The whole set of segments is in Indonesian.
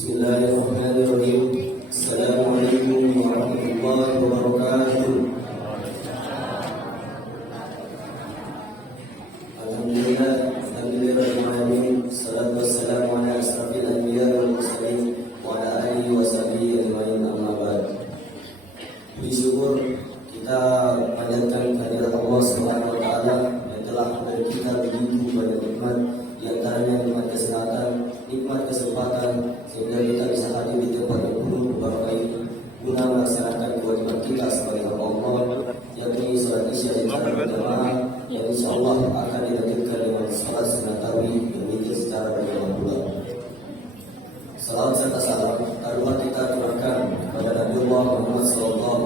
Bismillahirrahmanirrahim. Assalamualaikum warahmatullahi wabarakatuh. Alhamdulillahirrahmanirrahim. Salatu wassalamu ala asrafil anbiya wal mursalin wa ala alihi wa sahbihi ajma'in, amma ba'd. Puji syukur kita panjatkan kehadirat Allah Subhanahu wa taala yang telah memberi kita begitu banyak nikmat, di antaranya nikmat kesehatan, nikmat kesempatan, sehingga kita bisa hadir di tempat yang penuh berkah ini guna melaksanakan kewajiban kita sebagai hamba Allah, yakni salat Isya secara berjamaah yang insyaallah akan dilanjutkan dengan salat sunat tarawih yang diikuti secara berjamaah pula. Salawat serta salam taruhlah kita curahkan kepada Nabi Muhammad SAW.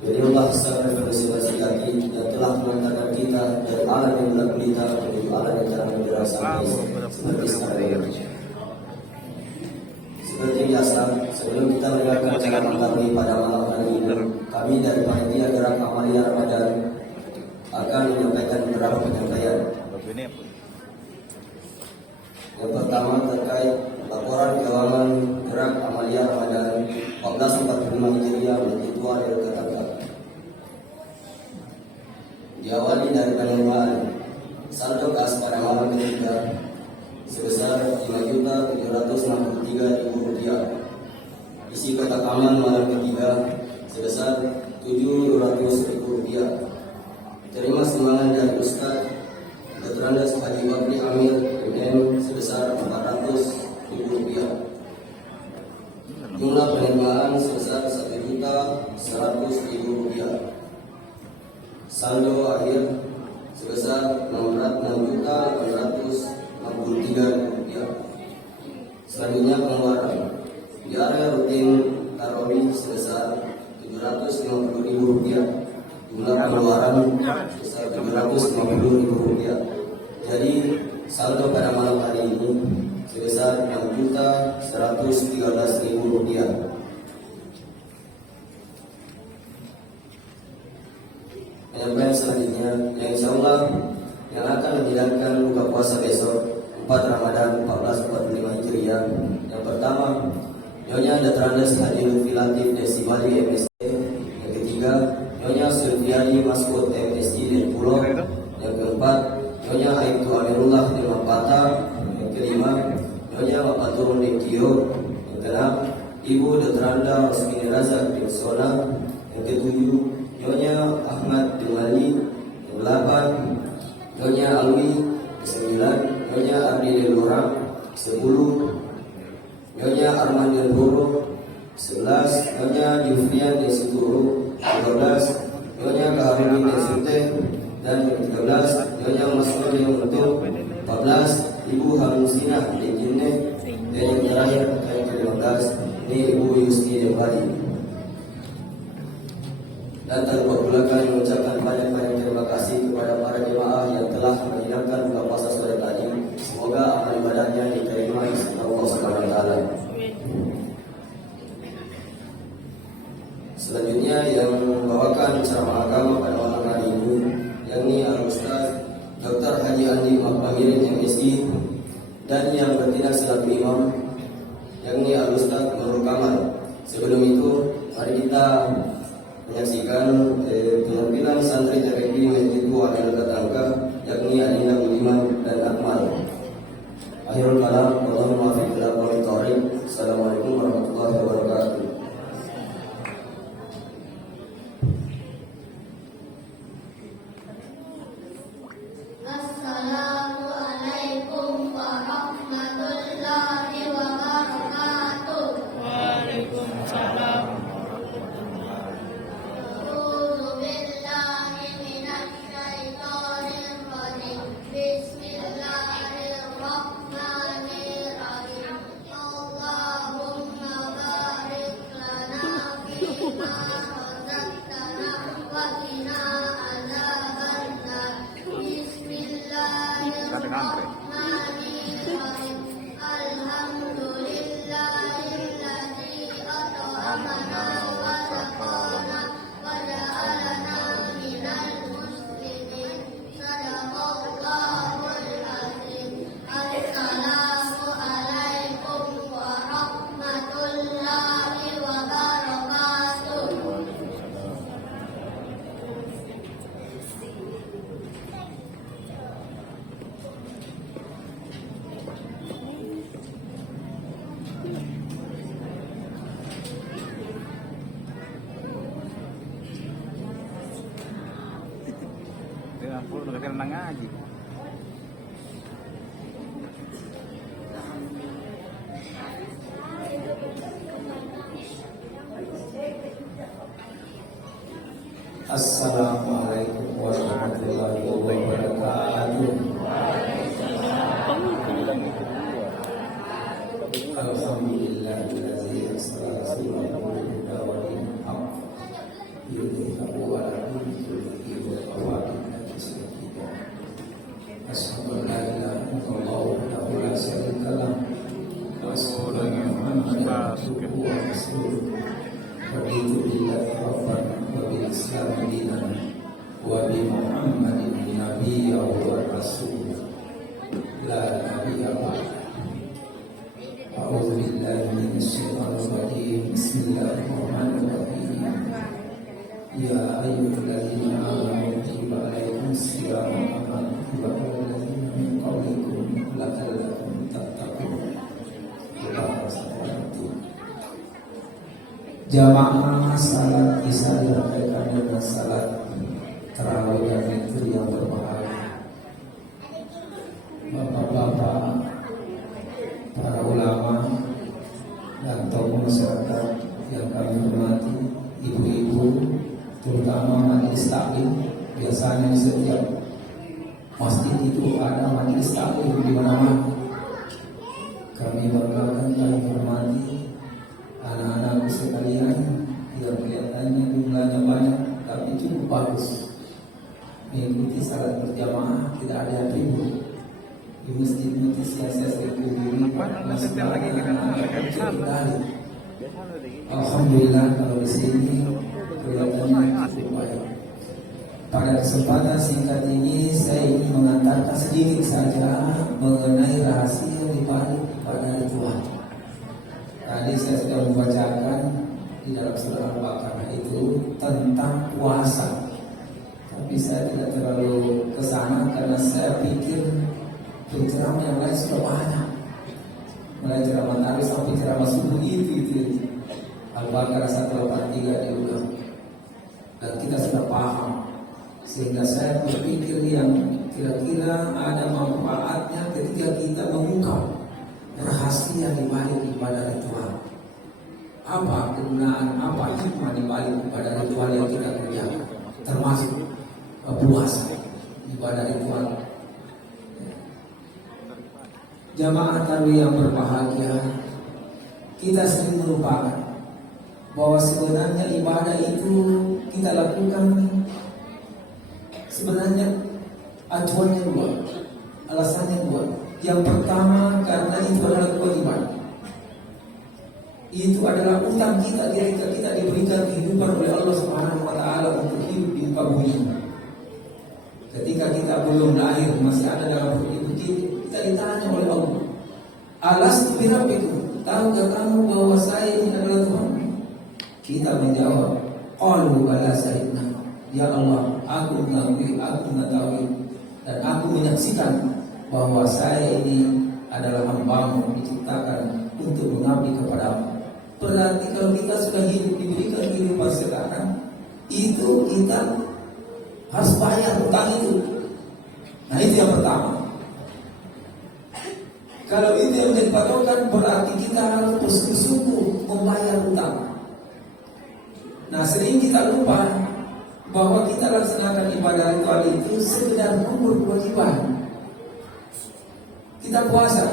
Jadi Allah sang referensi kaki yang telah mengantarkan kita dari alam yang gelap gulita menuju alam yang terang benderang sampai seperti sekarang ini. Seperti biasa, sebelum kita mendengarkan ceramah kami pada malam hari ini, kami dari Panitia Gerak Amalia Ramadan akan menyampaikan beberapa penyampaian. Yang pertama terkait laporan keuangan Gerak Amalia Ramadan 1445 Hijriah menjadi tua dari Ketangkap. Diawali dari penerimaan saldo kas pada malam ketiga sebesar Rp5.763.000. Isi kotak aman malam ketiga sebesar Rp700.000. Terima sumbangan dari Ustaz Dr. Andes Haji Wabri Amir MM sebesar Rp400.000. Jumlah penerimaan sebesar Rp1.100.000. Saldo akhir sebesar Rp6.863.000. Selanjutnya pengeluaran di area rutin tarawih sebesar Rp750.000. Jumlah pengeluaran sebesar Rp750.000. Jadi saldo pada malam hari ini sebesar Rp6.113.000. Penyampaian selanjutnya yang insyaallah yang akan menjalankan buka puasa besok 4 Ramadan 1445 Hijriah. Yang pertama, Nyonya Dr. Andes Haji Lutfi Latif Desimali MSc. Yang ketiga, Nyonya Sulfiani Maskud MSc dan Pulau. Yang keempat, Nyonya Aibtu Amirullah di Mapata. Yang kelima, Nyonya Mapaturun Dekio. Yang keenam, Ibu Dr. Anda Rosmini Razak di Sona. Yang ketujuh, Nyonya Ahmad Dumali. Yang delapan, Nyonya Alwi. Yang 9, Nyonya Abdi Delora. 10, Nyonya Arman Delboro. 11, Nyonya Jufrian Desituru. 12, Nyonya Kaharudin Desute. Dan yang 13, Nyonya Masud Untuk. 14, Ibu Hamusina Dejine. Dan yang terakhir, yang ke-15, ini Ibu Yusti Dembali. Dan tanpa pula kami mengucapkan banyak-banyak terima kasih kepada para jemaah yang telah menghidangkan buka puasa sore tadi. Semoga amal ibadahnya diterima di sisi Allah Subhanahu wa taala. Selanjutnya yang membawakan ceramah agama pada malam hari ini yakni Al-Ustaz Dr. Haji Andi Makpamirin MSI, dan yang bertindak selaku imam yakni Al-Ustaz Nurul Kamal. Sebelum itu mari kita menyaksikan penampilan santri TPB Masjid Wadil Ketangka yakni Adinda Budiman dan Akmal. Akhirul kalam, Allahumma fi tilawati tariq. Assalamualaikum warahmatullahi wabarakatuh. Assalamualaikum warahmatullahi wabarakatuh. Waalaikumsalam. Alhamdulillahilladzi at'amana wa saqana wa ja'alana minal muslimin. Sadaqallahul azim. 90 udah kena ngaji. Assalamualaikum warahmatullahi wabarakatuh. Alhamdulillahillazi arsala rasulahu bil huda wa dinil haqq liyudhhirahu 'ala dini kullihi wa kafa billahi shahida. Asyhadu an la ilaha illallah wahdahu la syarika lah wa asyhadu anna Muhammadan abduhu wa rasuluh. Raditu billahi rabban wa bil islam dinan wa bi Muhammadin nabiyyan wa rasul. La nabiyya ba'da. A'udzu billahi minasy syaithanir rajim. Bismillahirrahmanirrahim. Ya ayyuhalladzina amanu kutiba alaikumus siyam kama kutiba alal ladzina min qablikum la'allakum tattaqun. Jamaah salat isya dirayakan dengan salat tarawih dan witir yang berbahagia. Bapak-bapak, para ulama dan tokoh masyarakat yang kami hormati, ibu-ibu, terutama majelis taklim. Biasanya setiap masjid itu ada majelis taklim di mana-mana. Kami banggakan, kami hormati anak-anakku sekalian yang kelihatannya jumlahnya banyak tapi cukup bagus mengikuti salat berjamaah, tidak ada yang ribut di masjid-masjid yang saya sering kunjungi. Alhamdulillah kalau di sini kelihatannya cukup baik. Pada kesempatan singkat ini saya ingin mengantarkan sedikit saja mengenai rahasia di balik ibadah ritual. Tadi saya sudah membacakan di dalam surah Al-Baqarah itu tentang puasa. Tapi saya tidak terlalu kesana karena saya pikir ceramah yang lain sudah banyak. Mulai ceramah tadi sampai ceramah subuh itu Al-Baqarah 183 diulang. Dan kita sudah paham. Sehingga saya berpikir yang kira-kira ada manfaatnya ketika kita mengungkap rahasia di balik ibadah ritual. Apa kegunaan, apa hikmah di balik ibadah ritual yang kita kerjakan, termasuk puasa, ibadah ritual. Jamaah tarawih yang berbahagia, kita sering melupakan bahwa sebenarnya ibadah itu kita lakukan sebenarnya acuannya dua, alasannya dua. Yang pertama karena itu adalah kewajiban. Itu adalah utang kita ketika kita diberikan kehidupan oleh Allah Subhanahu wa taala untuk hidup di muka bumi. Ketika kita belum lahir, masih ada dalam perut ibu kita ditanya oleh Allah, "Alastu bi rabbikum?" Tahukah kamu bahwa saya ini adalah Tuhan? Kita menjawab, "Qalu bala syahidna." Ya Allah, aku mengetahui dan aku menyaksikan bahwa saya ini adalah hamba-Mu diciptakan untuk mengabdi kepadamu. Berarti kalau kita sudah hidup diberikan kehidupan sekarang, itu kita harus bayar utang itu. Nah itu yang pertama. Kalau itu yang menjadi patokan, berarti kita harus bersungguh-sungguh membayar utang. Nah sering kita lupa bahwa kita laksanakan ibadah ritual itu sekedar nomor kewajiban. Kita puasa,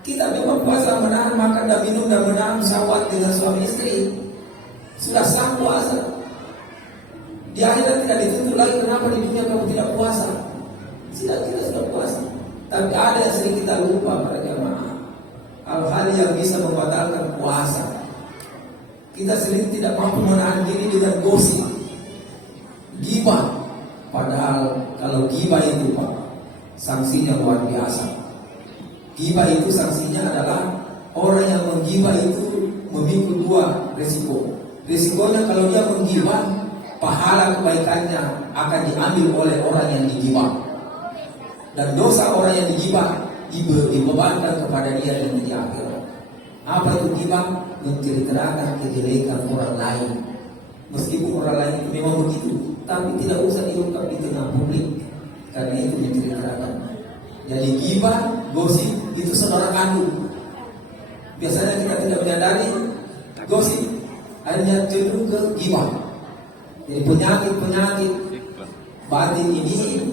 kita memang puasa menahan makan dan minum dan menahan syahwat dengan suami istri. Sudah sah puasa. Di akhirat tidak dituntut lagi kenapa di dunia kamu tidak puasa. Kita sudah puasa. Tapi ada yang sering kita lupa para jamaah, hal-hal yang bisa membatalkan puasa. Kita sering tidak mampu menahan diri dengan gosip, ghibah. Padahal kalau ghibah itu Pak, sanksinya luar biasa. Ghibah itu sanksinya adalah orang yang menggibah itu memikul dua resiko. Resikonya kalau dia menggibah, pahala kebaikannya akan diambil oleh orang yang digibah. Dan dosa orang yang digibah dibebankan kepada dia yang di akhirat. Apa itu gibah? Menceritakan kejelekan orang lain, Meskipun orang lain itu memang begitu, tapi tidak usah diungkap di tengah publik, karena itu menceritakan. Jadi ghibah, gosip itu saudara kandung. Biasanya kita tidak menyadari gosip hanya cenderung ke ghibah. Jadi penyakit batin ini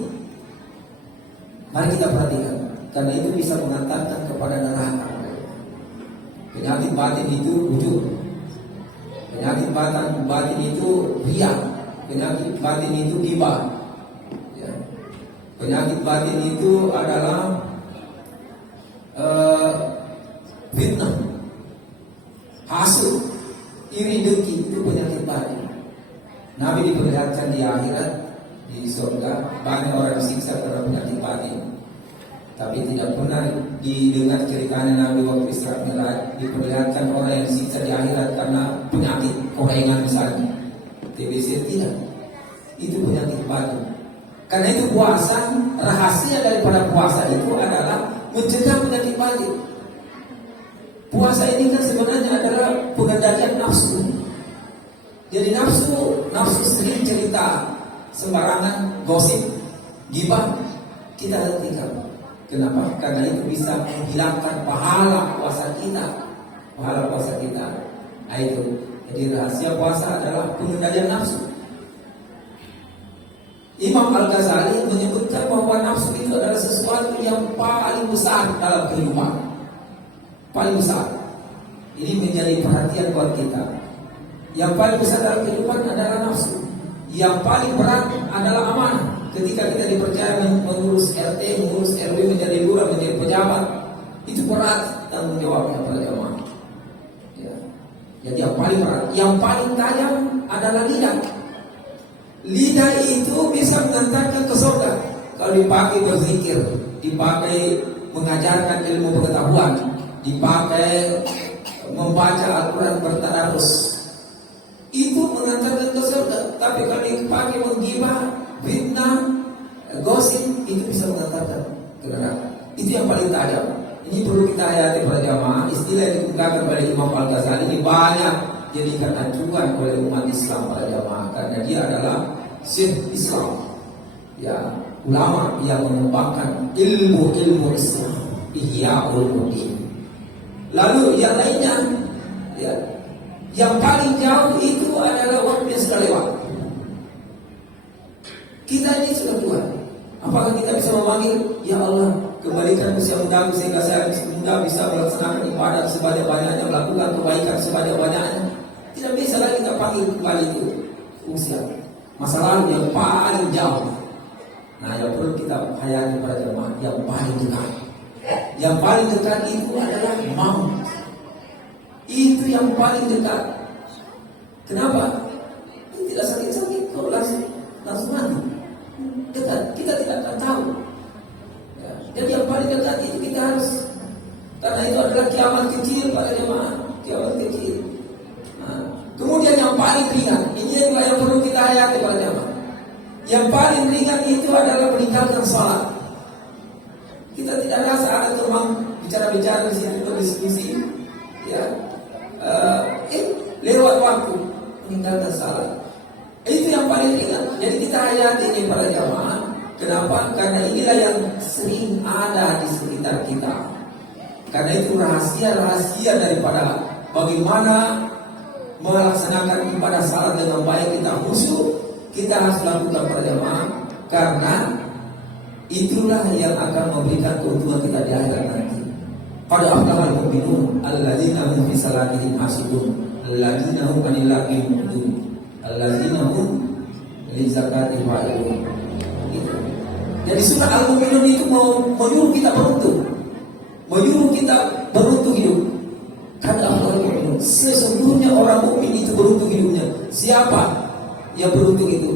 mari kita perhatikan, karena itu bisa mengantarkan kepada neraka. Penyakit batin itu ujub. Penyakit batin itu riya. Penyakit batin itu ghibah. Ya. Penyakit batin itu adalah fitnah, hasud, iri dengki, itu penyakit batin. Nabi diperlihatkan di akhirat, di surga banyak orang disiksa karena penyakit batin. Tapi tidak pernah didengar ceritanya Nabi waktu Isra Mi'raj diperlihatkan orang yang disiksa di akhirat karena penyakit korengan misalnya, TBC, tidak. Itu penyakit batin. Karena itu puasa, rahasia daripada puasa itu adalah mencegah penyakit batin. Puasa ini kan sebenarnya adalah pengendalian nafsu. Jadi nafsu sering cerita sembarangan, gosip, ghibah, kita hentikan. Kenapa? Karena itu bisa menghilangkan pahala puasa kita. Nah itu. Jadi rahasia puasa adalah pengendalian nafsu. Imam Al-Ghazali menyebutkan bahwa nafsu itu adalah sesuatu yang paling besar dalam kehidupan. Paling besar. Ini menjadi perhatian buat kita. Yang paling besar dalam kehidupan adalah nafsu. Yang paling berat adalah amanah. Ketika kita dipercaya mengurus RT, mengurus RW, menjadi lurah, menjadi pejabat, itu berat tanggung jawabnya pada jamaah. Ya. Jadi yang paling berat, yang paling tajam adalah lidah. Lidah itu bisa mengantarkan ke surga kalau dipakai berzikir, dipakai mengajarkan ilmu pengetahuan, dipakai membaca Al-Quran bertadarus. Itu mengantarkan ke surga. Tapi kalau dipakai menggibah, fitnah, gosip, itu bisa mengantarkan ke neraka. Itu yang paling tajam. Ini perlu kita hayati para jamaah. Istilah yang digunakan oleh Imam Al-Ghazali ini banyak jadikan acuan oleh umat Islam para jamaah, karena dia adalah syekh Islam, ya, ulama yang mengembangkan ilmu Islam, Ihya Ulumuddin. Lalu yang lainnya, ya, yang paling jauh itu adalah waktu yang sudah lewat. Kita ini sudah tua. Apakah kita bisa memanggil, ya Allah, kembalikan usia mudaku sehingga saya muda bisa melaksanakan ibadah sebanyak-banyaknya, melakukan kebaikan sebanyak-banyaknya? Tidak bisa lagi kita panggil kembali itu usia masa lalu yang paling jauh. Nah, yang perlu kita hayati pada jemaah, yang paling dekat. Yang paling dekat itu adalah maut. Itu yang paling dekat. Kenapa? Ini tidak sakit-sakit, kok langsung mati. Dekat, kita tidak akan tahu. Ya. Jadi yang paling dekat itu kita harus, karena itu adalah kiamat kecil pada jemaah, kiamat kecil. Nah, kemudian yang paling ringan, ini juga yang perlu kita hayati pada jemaah. Yang paling ringan itu adalah meninggalkan sholat. Kita tidak rasa ada teman bicara-bicara di sini atau diskusi, ya, lewat waktu meninggalkan sholat. Itu yang paling ringan. Jadi kita hayati ini para jamaah. Kenapa? Karena inilah yang sering ada di sekitar kita. Karena itu rahasia daripada bagaimana melaksanakan ibadah salat dengan baik, kita khusyuk, kita harus lakukan para jamaah. Karena itulah yang akan memberikan keuntungan kita di akhirat nanti. Pada aflahal mu'minun alladzina hum fi salatihim khashi'un alladzina hum 'anil lagwi mu'ridun alladzina hum li zakatihim fa'ilun. Jadi surah Al-Mu'minun itu menyuruh kita beruntung, menyuruh kita beruntung hidup. Karena Allah, sesungguhnya orang mukmin itu beruntung hidupnya. Siapa yang beruntung itu?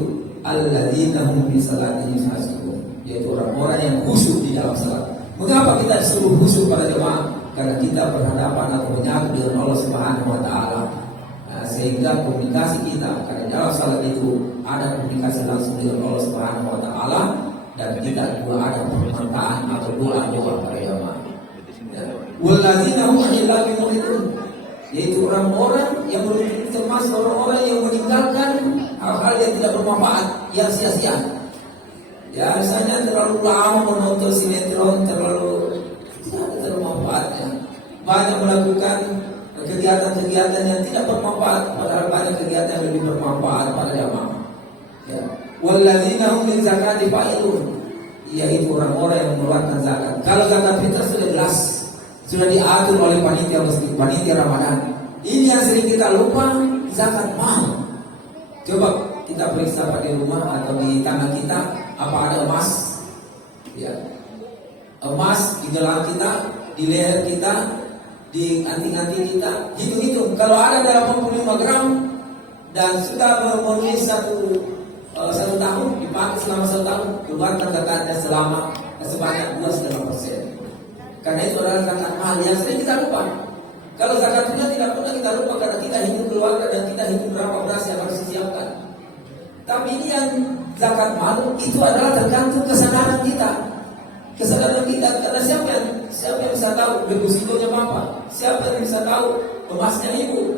Alladzina hum fi salatihim khashi'un, yaitu orang-orang yang khusyuk di dalam salat. Mengapa kita disuruh khusyuk pada jemaah? Karena kita berhadapan atau menyatu dengan Allah Subhanahu wa taala. Sehingga komunikasi kita, karena dalam salat itu ada komunikasi langsung dengan Allah Subhanahu wa taala, dan tidak pula ada permintaan atau doa pada jemaah. Walladzina hum 'anil lagwi mu'ridun. yaitu orang-orang yang termasuk orang-orang yang meninggalkan hal-hal yang tidak bermanfaat, yang sia-sia. Ya, misalnya terlalu lama menonton sinetron, terlalu bermanfaat ya. Banyak melakukan kegiatan-kegiatan yang tidak bermanfaat, padahal banyak kegiatan yang lebih bermanfaat pada jamaah. Ya. Walladzina hum lil zakati fa'ilun, yaitu orang-orang yang mengeluarkan zakat. Kalau zakat fitrah sudah jelas, sudah diatur oleh panitia Ramadan. Ini yang sering kita lupa, zakat mal. Coba kita periksa di rumah atau di tangan kita, apa ada emas? Ya. Emas di gelang kita, di leher kita, di anting-anting kita. Hitung-hitung. Kalau ada 85 gram dan sudah memenuhi satu tahun, dipakai selama 1 tahun, keluarkan zakatnya sebanyak 2,5%. Karena itu adalah zakat mahal yang sering kita lupa. Kalau zakatnya tidak pernah kita lupa karena kita hitung keluarga dan kita hitung berapa beras yang harus disiapkan. Tapi ini yang zakat mahal itu adalah tergantung kesadaran kita. Kesadaran kita, karena siapa yang bisa tahu depositonya berapa? Siapa yang bisa tahu emasnya ibu?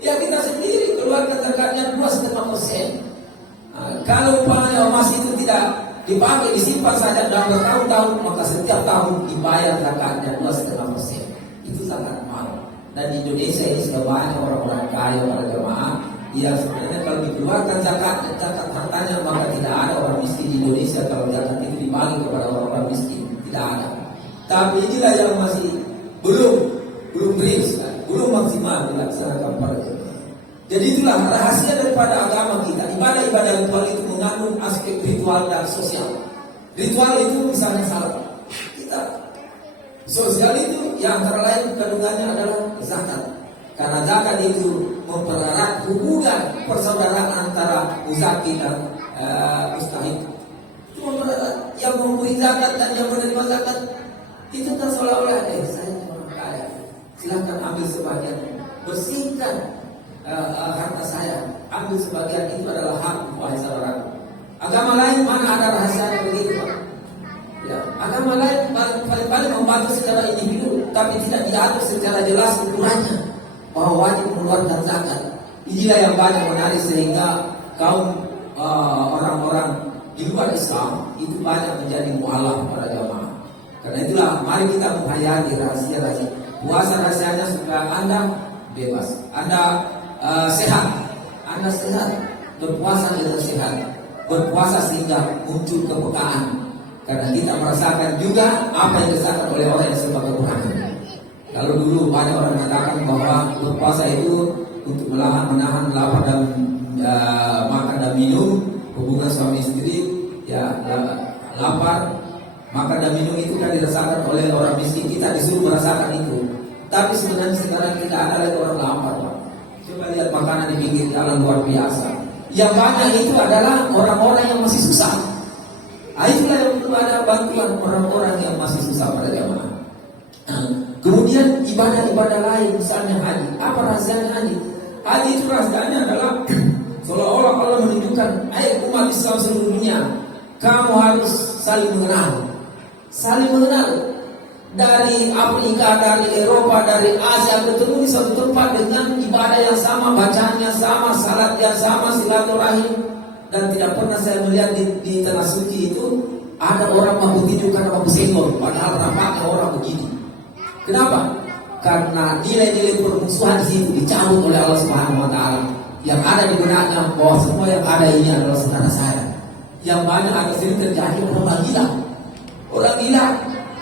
Ya kita sendiri keluarkan zakatnya 2,5%. Kalau umpamanya emas itu tidak dipakai, disimpan saja dalam bertahun-tahun, maka setiap tahun dibayar zakatnya 2,5%. Itu zakat mal. Dan di Indonesia ini sudah banyak orang-orang kaya, para jemaah yang sebenarnya kalau dikeluarkan zakat hartanya, maka tidak ada orang miskin di Indonesia kalau zakat itu dibagi kepada orang-orang miskin, tidak ada. Tapi inilah yang masih belum real, belum maksimal dilaksanakan para jemaah. Jadi itulah rahasia daripada agama kita. Ibadah-ibadah ritual itu mengandung aspek ritual dan sosial. Ritual itu misalnya salat kita. Sosial itu yang antara lain kandungannya adalah zakat. Karena zakat itu mempererat hubungan persaudaraan antara muzaki dan mustahik. Itu mempererat. Yang memberi zakat dan yang menerima zakat itu kan seolah-olah saya orang kaya. Silakan ambil sebagian, bersihkan harta saya, ambil sebagian, itu adalah hak wahai saudara. Agama lain mana ada rahasianya begitu, Pak? Ya, agama lain paling membantu secara individu, tapi tidak diatur secara jelas ukurannya bahwa wajib mengeluarkan zakat. Inilah yang banyak menarik sehingga kaum orang-orang di luar Islam itu banyak menjadi mualaf pada jamaah. Karena itulah mari kita menghayati rahasia-rahasia. Puasa rahasianya supaya Anda bebas, Anda sehat, Anda sehat, berpuasa dengan sehat, berpuasa sehingga muncul kepekaan. Karena kita merasakan juga apa yang dirasakan oleh orang yang suka kekurangan. Kalau dulu banyak orang mengatakan bahwa berpuasa itu untuk menahan lapar dan makan dan minum, hubungan suami istri, ya lapar, makan dan minum itu kan dirasakan oleh orang miskin. Kita disuruh merasakan itu. Tapi sebenarnya sekarang kita ada lagi orang lapar, Pak. Coba lihat makanan di pinggir jalan luar biasa. Yang banyak itu adalah orang-orang yang masih susah. Itulah yang perlu ada bantuan orang-orang yang masih susah pada jamaah. Kemudian ibadah-ibadah lain, misalnya haji. Apa rahasianya haji? Haji itu rahasianya adalah seolah-olah Allah menunjukkan, ayo umat Islam seluruh dunia, kamu harus saling mengenal. Saling mengenal. Dari Afrika, dari Eropa, dari Asia bertemu di satu tempat dengan ibadah yang sama, bacaannya sama, salat yang sama, silaturahim. Dan tidak pernah saya melihat di tanah suci itu ada orang mampu tinju karena mampu senggol, padahal tampaknya orang begini. Kenapa? Karena nilai-nilai permusuhan di situ dicabut oleh Allah Subhanahu Wa Taala. Yang ada di benaknya bahwa semua yang ada ini adalah saudara saya. Yang banyak ada sering terjadi orang gila. Orang gila.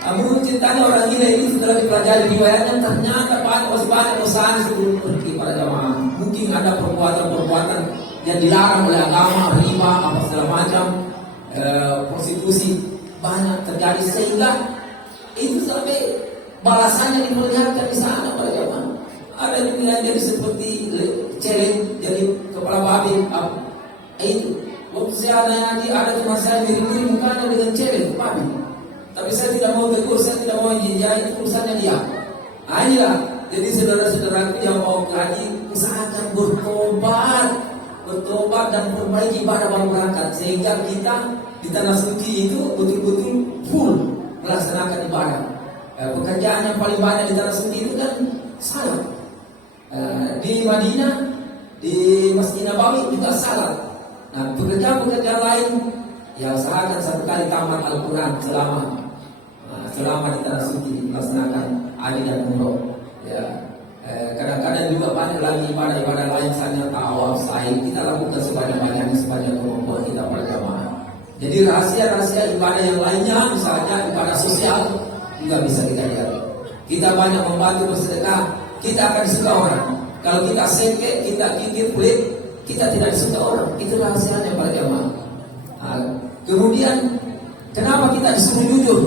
Menurut ceritanya orang gila ini setelah dipelajari riwayatnya ternyata masih banyak dosanya sebelum pergi pada jamaah. Mungkin ada perbuatan-perbuatan yang dilarang oleh agama, riba, apa segala macam, prostitusi banyak terjadi sehingga itu sampai balasannya diperlihatkan di sana pada jamaah. Ada yang bilang jadi seperti celeng, jadi kepala babi. Itu waktu saya nanti ada teman saya mirip-mirip mukanya dengan celeng, babi. Tapi saya tidak mau tegur, saya tidak mau ya itu urusannya dia. Inilah, jadi saudara-saudara yang mau haji, usahakan bertobat dan perbaiki ibadah baru berangkat, sehingga kita di tanah suci itu betul-betul full melaksanakan ibadah. Pekerjaan yang paling banyak di tanah suci itu kan salat. Di Madinah, di Masjid Nabawi juga salat. Nah, pekerjaan-pekerjaan lain ya usahakan satu kali tamat Al-Quran selama di tanah suci melaksanakan haji dan umroh. Ya, kadang-kadang juga banyak lagi ibadah-ibadah lain, misalnya tawaf, sa'i, kita lakukan sebanyak-banyaknya sepanjang kemampuan kita pada jamaah. Jadi rahasia-rahasia ibadah yang lainnya, misalnya ibadah sosial, juga bisa kita lihat. Kita banyak membantu bersedekah, kita akan disuka orang. Kalau kita sengke, kita kikir pelit, kita tidak disuka orang. Itu rahasianya para jamaah. Nah, kemudian kenapa kita disuruh jujur?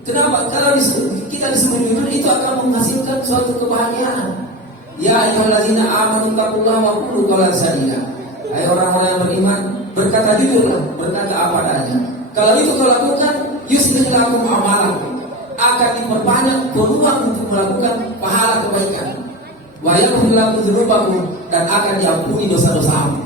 Kenapa? Kalau kita disuruh jujur, itu akan menghasilkan suatu kebahagiaan. Ya ayyuhallazina amanu taqullaha wa qulu qawlan sadida. Hai orang-orang yang beriman, berkata jujurlah, berkata apa adanya. Kalau itu kau lakukan, yuslih lakum amalakum, akan diperbanyak peluang untuk melakukan pahala kebaikan. Wa yaghfir lakum dzunubakum, dan akan diampuni dosa-dosamu.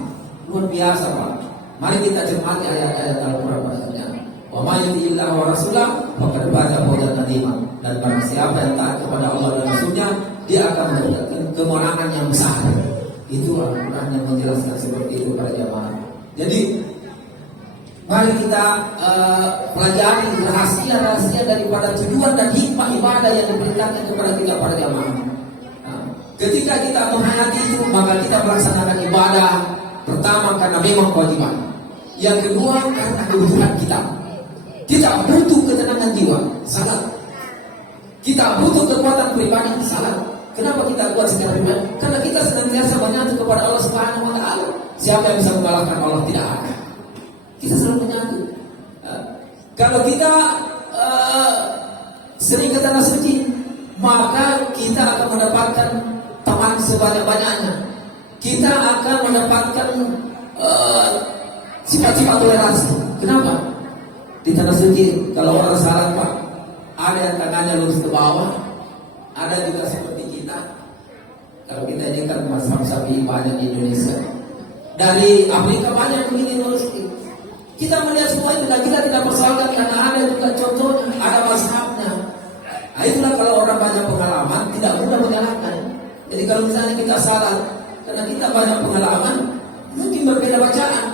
Luar biasa, Pak. Mari kita cermati ayat-ayat Al-Qur'an banyak. Wa may yuti'illah wa rasulah faqad faza fawzan 'azima. Dan barang siapa yang taat kepada Allah dan Rasulnya, dia akan mendapatkan kemenangan yang besar. Itu Al-Quran yang menjelaskan seperti itu para jamaah. Jadi mari kita pelajari rahasia-rahasia daripada tujuan dan hikmah ibadah yang diperintahkan kepada kita para jamaah. Nah, ketika kita menghayati itu, maka kita melaksanakan ibadah pertama karena memang kewajiban. Yang kedua karena kebutuhan kita. Kita butuh ketenangan jiwa, salat. Kita butuh kekuatan pribadi, salat. Kenapa kita kuat secara pribadi? Karena kita senantiasa menyatu kepada Allah Subhanahu wa taala. Siapa yang bisa mengalahkan Allah? Tidak ada. Kita selalu menyatu. Kalau kita sering ke tanah suci, maka kita akan mendapatkan teman sebanyak-banyaknya. Kita akan mendapatkan sifat-sifat toleransi. Kenapa? Di tanah suci, kalau orang salat, Pak, ada yang tangannya lurus ke bawah, ada juga seperti kita. Kalau kita ini kan mazhab Syafi'i banyak di Indonesia. Dari Afrika banyak begini lurus. Kita melihat semua itu dan kita tidak persoalkan, karena ada juga contohnya, ada mazhabnya. Nah, itulah kalau orang banyak pengalaman tidak mudah menyalahkan. Jadi kalau misalnya kita salat karena kita banyak pengalaman, mungkin berbeda bacaan,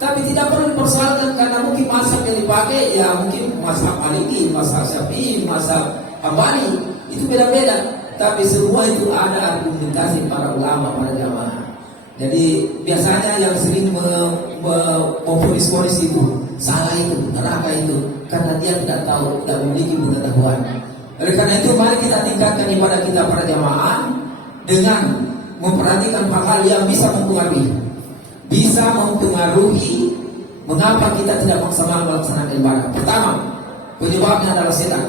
tapi tidak perlu dipersoalkan karena mungkin mazhab yang dipakai ya mungkin mazhab Maliki, mazhab Syafi'i, mazhab Hambali, itu beda-beda. Tapi semua itu ada argumentasi para ulama, para jamaah. Jadi biasanya yang sering memfonis-fonis itu salah, itu neraka itu, karena dia tidak tahu, tidak memiliki pengetahuan. Oleh karena itu mari kita tingkatkan ibadah kita para jamaah dengan memperhatikan hal-hal yang bisa mempengaruhi mengapa kita tidak maksimal melaksanakan ibadah. Pertama, penyebabnya adalah setan.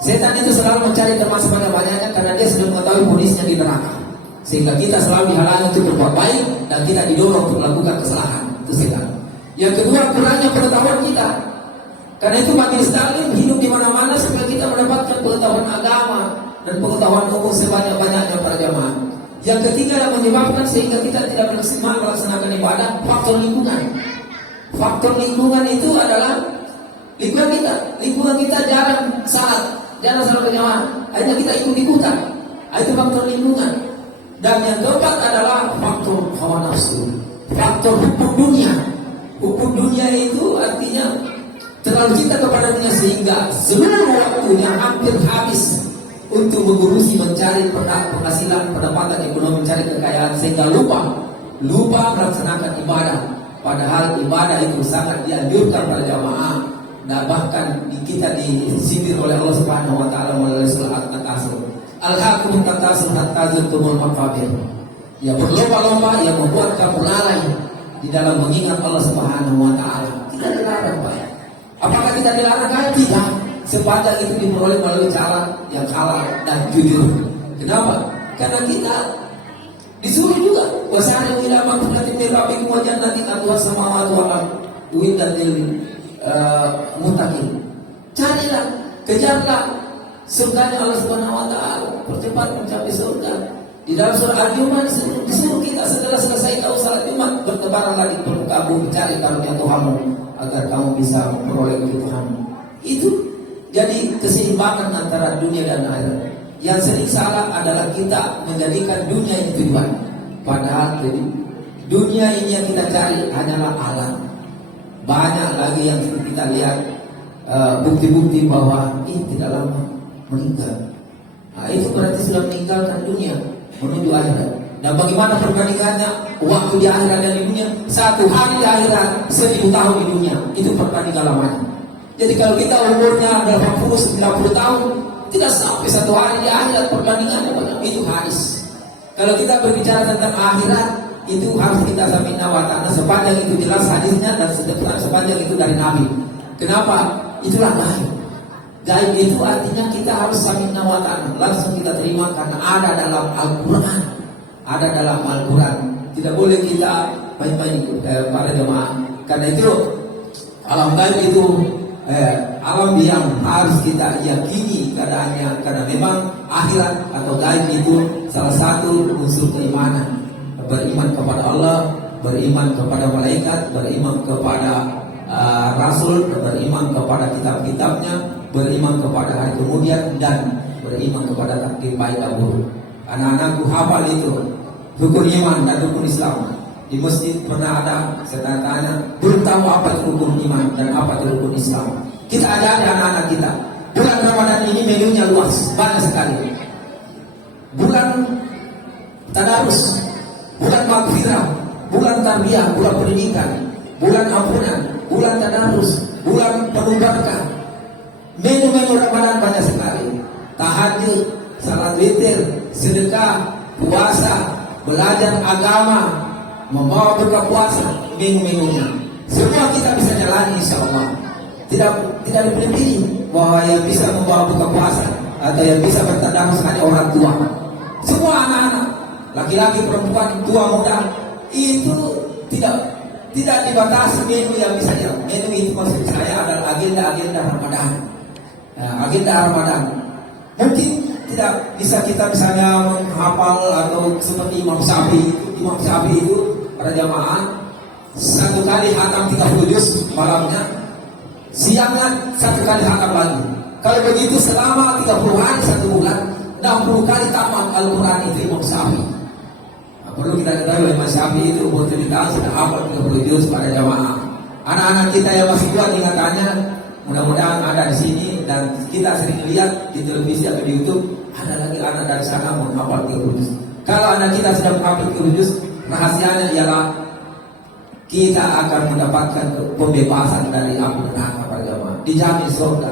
Setan itu selalu mencari teman sebanyak-banyaknya karena dia sudah mengetahui ponisnya di neraka. Sehingga kita selalu dihalangi untuk berbuat baik dan kita didorong untuk melakukan kesalahan. Itu setan. Yang kedua, kurangnya pengetahuan kita. Karena itu majelis taklim hidup di mana-mana supaya kita mendapatkan pengetahuan agama dan pengetahuan umum sebanyak-banyaknya para jamaah. Yang ketiga yang menyebabkan sehingga kita tidak maksimal melaksanakan ibadah, faktor lingkungan. Faktor lingkungan itu adalah lingkungan kita jarang salat, jarang salat berjamaah, akhirnya kita ikut-ikutan. Itu faktor lingkungan. Dan yang keempat adalah faktor hawa nafsu, faktor hukum dunia. Hukum dunia itu artinya terlalu cinta kepada dunia sehingga seluruh waktunya hampir habis untuk mengurusi mencari penghasilan, pendapatan ekonomi, mencari kekayaan, sehingga lupa melaksanakan ibadah. Padahal ibadah itu sangat dianjurkan pada jamaah. Dan bahkan kita disindir oleh Allah Subhanahu wa taala melalui surah At-Takasur. Alhaakumut takasur hatta zurtumul maqabir. Ya, berlomba-lomba yang membuat kamu lalai di dalam mengingat Allah Subhanahu wa taala. Tidak dilarang, Pak. Apakah kita dilarang? Tidak. Sepanjang itu diperoleh melalui cara yang halal dan jujur. Kenapa? Karena kita disuruh juga wasana ila maghfiratin min rabbikum wa jannatin arduha samawati wal ardh uiddat lil muttaqin. Carilah, kejarlah surganya Allah Subhanahu wa taala, percepat mencapai surga. Di dalam surah Al-Jumat disuruh kita setelah selesai tahu salat Jumat bertebaran lagi permukaan bumi mencari karunia Tuhanmu agar kamu bisa memperoleh kebutuhanmu. Itu jadi keseimbangan antara dunia dan akhirat. Yang sering salah adalah kita menjadikan dunia ini tujuan. Padahal dunia ini yang kita cari hanyalah alam. Banyak lagi yang kita lihat bukti-bukti bahwa tidak lama meninggal. Nah, itu berarti sudah meninggalkan dunia menuju akhirat. Dan bagaimana perbandingannya waktu di akhirat dan di dunia? 1 hari di akhirat 1000 tahun di dunia. Itu perbandingan lamanya. Jadi kalau kita umurnya 80-90 tahun, tidak sampai 1 hari di akhirat perbandingannya itu hadis. Kalau kita berbicara tentang akhirat, itu harus kita samina wa ta'ala. Sepanjang itu jelas hadisnya dan sepanjang itu dari Nabi. Kenapa? Itulah gaib. Gaib itu artinya kita harus samina wa ta'ala, langsung kita terima karena ada dalam Al-Quran. Ada dalam Al-Quran. Tidak boleh kita main-main para jemaah. Karena itu alam gaib itu alam yang harus kita yakini keadaannya. Karena memang akhirat atau gaib itu salah satu unsur keimanan. Beriman kepada Allah, beriman kepada malaikat, beriman kepada Rasul, beriman kepada kitab-kitabnya, beriman kepada hari kemudian, dan beriman kepada takdir baik dan buruk. Anak-anakku hafal itu rukun iman dan rukun Islam. Di masjid pernah ada saya tanya, belum tahu apa itu rukun iman dan apa itu rukun Islam. Kita ada anak-anak kita. Bulan Ramadan ini menunya luas, banyak sekali. Bulan tadarus, bulan maghfirah, bulan tarbiyah, bulan pendidikan, bulan ampunan, bulan tadarus, bulan penuh berkah. Menu-menu Ramadan banyak sekali. Tahajud, salat witir, sedekah, puasa, belajar agama, membawa berkah puasa, menu-menunya. Semua kita bisa jalani insyaallah. Tidak dipilih bahwa yang bisa membawa buka puasa atau yang bisa bertadarus hanya orang tua. Semua anak-anak, laki-laki, perempuan, tua, muda, itu tidak dibatasi menu yang bisa ya. Menu itu maksud saya adalah agenda-agenda Ramadan. Agenda Ramadan. Mungkin tidak bisa kita misalnya menghafal atau seperti Imam Syafi'i. Imam Syafi'i itu para jamaah 1 kali hatam 30 juz malamnya, siangnya 1 kali hatam lagi. Kalau begitu selama 30 hari 1 bulan 60 kali tamat Al-Quran itu Imam Syafi'i. Nah, perlu kita ketahui Imam Syafi'i itu umur 7 tahun sudah hafal 30 juz pada jamaah. Anak-anak kita yang masih kuat ingatannya, mudah-mudahan ada di sini dan kita sering lihat di televisi atau di YouTube ada lagi anak dari sana menghafal 30 juz. Kalau anak kita sudah menghafal 30 juz, rahasianya ialah kita akan mendapatkan pembebasan dari api neraka para jamaah. Dijamin surga,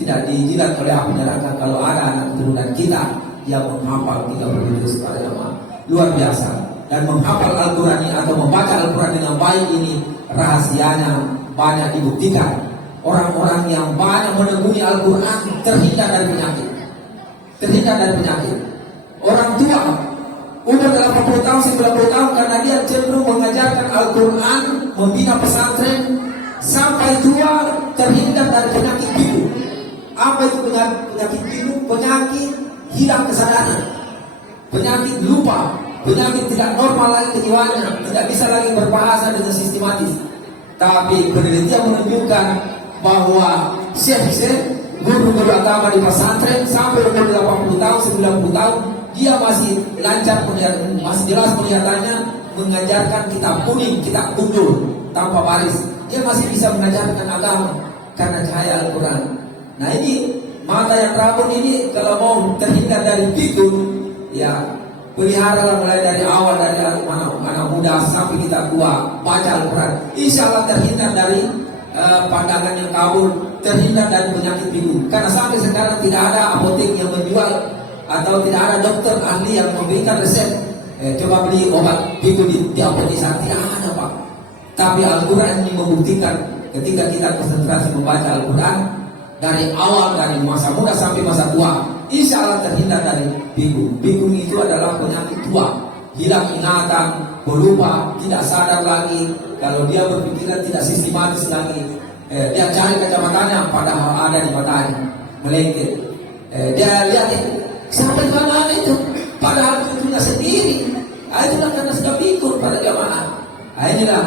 tidak dijilat oleh api neraka kalau ada anak keturunan kita yang menghafal 30 juz para jamaah. Luar biasa. Dan menghafal Al-Quran ini atau membaca Al-Quran dengan baik ini rahasianya banyak dibuktikan. Orang-orang yang banyak menekuni Al-Quran terhindar dari penyakit. Terhindar dari penyakit. Orang tua umur 80 tahun, 90 tahun karena dia cenderung mengajarkan Al-Quran, membina pesantren sampai tua terhindar dari penyakit biru. Apa itu penyakit biru? Penyakit hilang kesadaran, penyakit lupa, penyakit tidak normal lagi kejiwaannya, tidak bisa lagi berbahasa dengan sistematis. Tapi penelitian menunjukkan bahwa syekh-syekh guru-guru agama di pesantren sampai umur 80 tahun, 90 tahun dia masih lancar, masih jelas penglihatannya, mengajarkan kitab kuning, kitab gundul tanpa baris. Dia masih bisa mengajarkan agama karena cahaya Al-Quran. Nah ini mata yang rabun ini kalau mau terhindar dari pikun, ya pelihara mulai dari awal, dari anak muda sampai kita tua, baca Al-Quran. Insya Allah terhindar dari pandangan yang kabur, terhindar dari penyakit pikun. Karena sampai sekarang tidak ada apotek yang menjual atau tidak ada dokter ahli yang memberikan resep coba beli obat pikun di apotek sana, tidak ada Pak. Tapi Al-Quran ini membuktikan ketika kita konsentrasi membaca Al-Quran dari awal, dari masa muda sampai masa tua, insya Allah terhindar dari pikun. Pikun itu adalah penyakit tua, hilang ingatan, berlupa, tidak sadar lagi. Kalau dia berpikiran tidak sistematis lagi, dia cari kacamatanya padahal ada di matanya, melengket. Dia lihat sampai mana itu, padahal itu sendiri. Itulah karena sudah pikun pada jamaah. Inilah,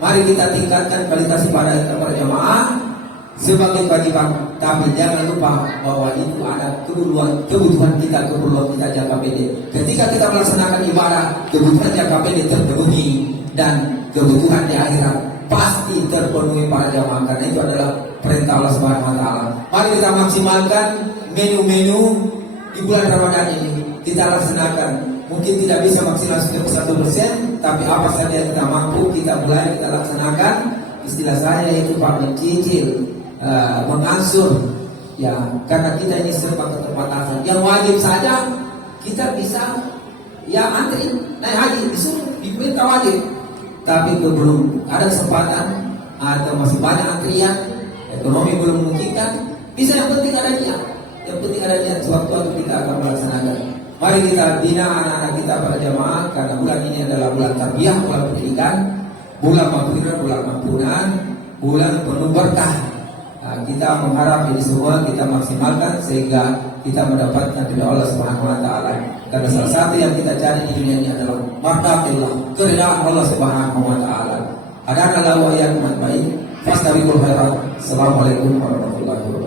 mari kita tingkatkan kualitas ibadah para jamaah sebagai kewajiban. tapi jangan lupa bahwa itu ada kebutuhan kita jangka pendek. Ketika kita melaksanakan ibadah, kebutuhan jangka pendek terpenuhi dan kebutuhan di akhirat pasti terpenuhi para jamaah, karena itu adalah perintah Allah Subhanahu wa taala. Mari kita maksimalkan menu-menu di bulan Ramadan ini, kita laksanakan. Mungkin tidak bisa maksimal 100%, tapi apa saja yang kita mampu kita mulai, kita laksanakan. Istilah saya itu Pak, mencicil, mengangsur, ya, karena kita ini serba keterbatasan. Yang wajib saja kita bisa, ya, antri naik haji disuruh diperintah wajib, tapi belum ada kesempatan atau masih banyak antrian, ekonomi belum memungkinkan, bisa, yang penting ada niat, sewaktu-waktu kita akan melaksanakan. Mari kita bina anak-anak kita para jamaah, karena bulan ini adalah bulan tarbiyah, bulan pendidikan, bulan maghfirah, bulan ampunan, bulan penuh berkah. Nah, kita mengharap ini semua kita maksimalkan sehingga kita mendapatkan ridha Allah Subhanahu wa taala. Karena salah satu yang kita cari di dunia ini adalah martabatillah, keridhaan Allah Subhanahu wa taala. Hadana lahu wa iyyakum ajmain. Fastabiqul khairat. Assalamualaikum warahmatullahi wabarakatuh.